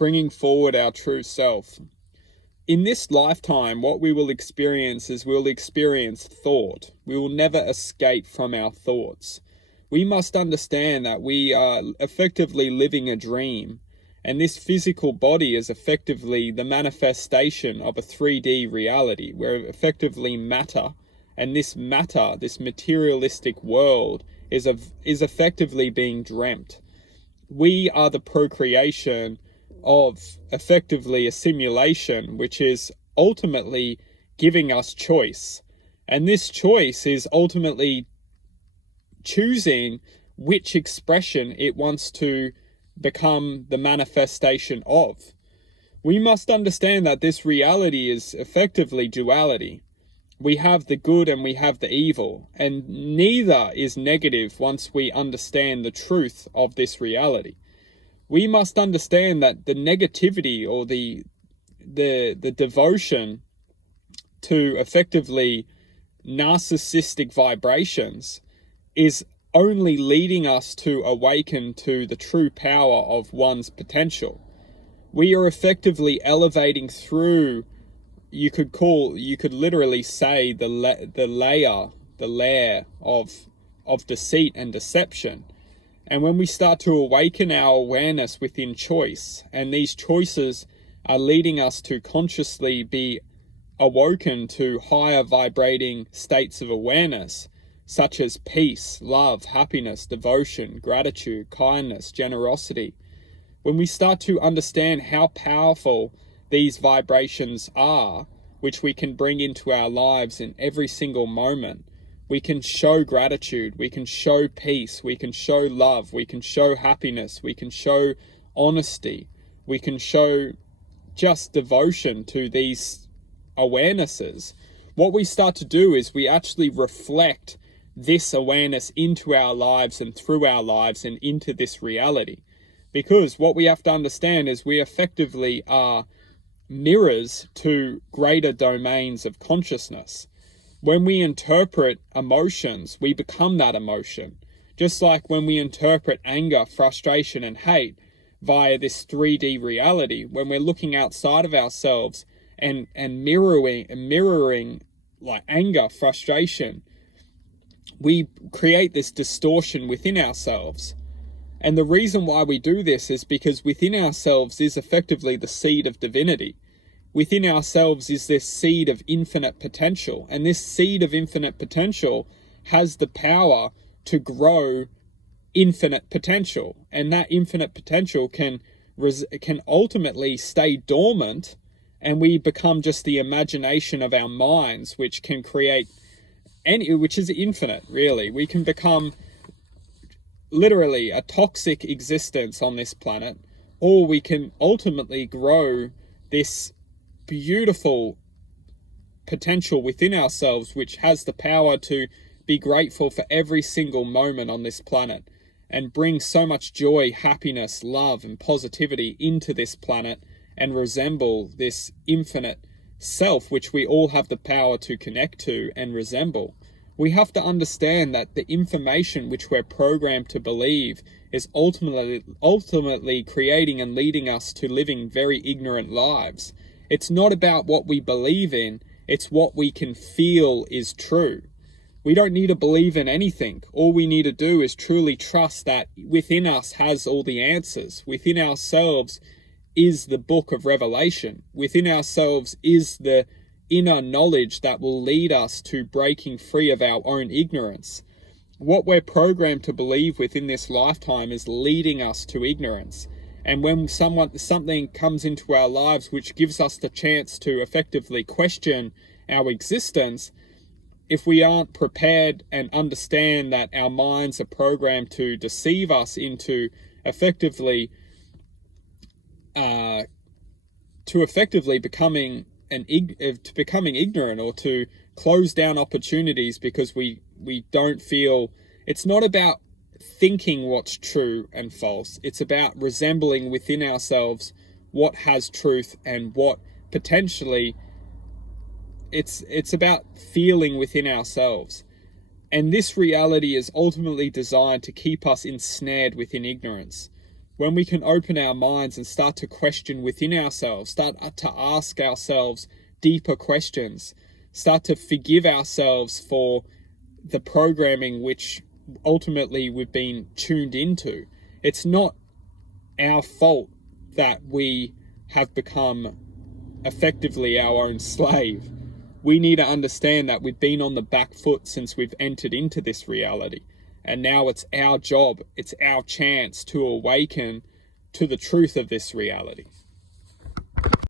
bringing forward our true self. In this lifetime, what we will experience is we'll experience thought. We will never escape from our thoughts. We must understand that we are effectively living a dream, and this physical body is effectively the manifestation of a 3D reality. We're effectively matter, and this matter, this materialistic world, is effectively being dreamt. We are the procreation of effectively a simulation, which is ultimately giving us choice. And this choice is ultimately choosing which expression it wants to become the manifestation of. We must understand that this reality is effectively duality. We have the good and we have the evil, and neither is negative once we understand the truth of this reality. We must understand that the negativity or the devotion to effectively narcissistic vibrations is only leading us to awaken to the true power of one's potential. We are effectively elevating through, you could literally say the layer of deceit and deception. And when we start to awaken our awareness within choice, and these choices are leading us to consciously be awoken to higher vibrating states of awareness, such as peace, love, happiness, devotion, gratitude, kindness, generosity. When we start to understand how powerful these vibrations are, which we can bring into our lives in every single moment, we can show gratitude, we can show peace, we can show love, we can show happiness, we can show honesty, we can show just devotion to these awarenesses. What we start to do is we actually reflect this awareness into our lives and through our lives and into this reality. Because what we have to understand is we effectively are mirrors to greater domains of consciousness. When we interpret emotions, we become that emotion. Just like when we interpret anger, frustration, and hate via this 3D reality, when we're looking outside of ourselves and mirroring like anger, frustration, we create this distortion within ourselves. And the reason why we do this is because within ourselves is effectively the seed of divinity. Within ourselves is this seed of infinite potential, and this seed of infinite potential has the power to grow infinite potential, and that infinite potential can ultimately stay dormant, and we become just the imagination of our minds, which can create which is infinite, really. We can become literally a toxic existence on this planet, or we can ultimately grow this beautiful potential within ourselves, which has the power to be grateful for every single moment on this planet and bring so much joy, happiness, love, and positivity into this planet and resemble this infinite self, which we all have the power to connect to and resemble. We have to understand that the information which we're programmed to believe is ultimately creating and leading us to living very ignorant lives. It's not about what we believe in, it's what we can feel is true. We don't need to believe in anything. All we need to do is truly trust that within us has all the answers. Within ourselves is the book of Revelation. Within ourselves is the inner knowledge that will lead us to breaking free of our own ignorance. What we're programmed to believe within this lifetime is leading us to ignorance. And when something comes into our lives which gives us the chance to effectively question our existence, if we aren't prepared and understand that our minds are programmed to deceive us into effectively becoming ignorant, or to close down opportunities because we don't feel, it's not about thinking what's true and false. It's about resembling within ourselves what has truth and what potentially it's about feeling within ourselves. And this reality is ultimately designed to keep us ensnared within ignorance. when we can open our minds and start to question within ourselves, start to ask ourselves deeper questions, start to forgive ourselves for the programming which ultimately we've been tuned into. It's not our fault that we have become effectively our own slave. We need to understand that we've been on the back foot since we've entered into this reality. And now it's our job, it's our chance to awaken to the truth of this reality.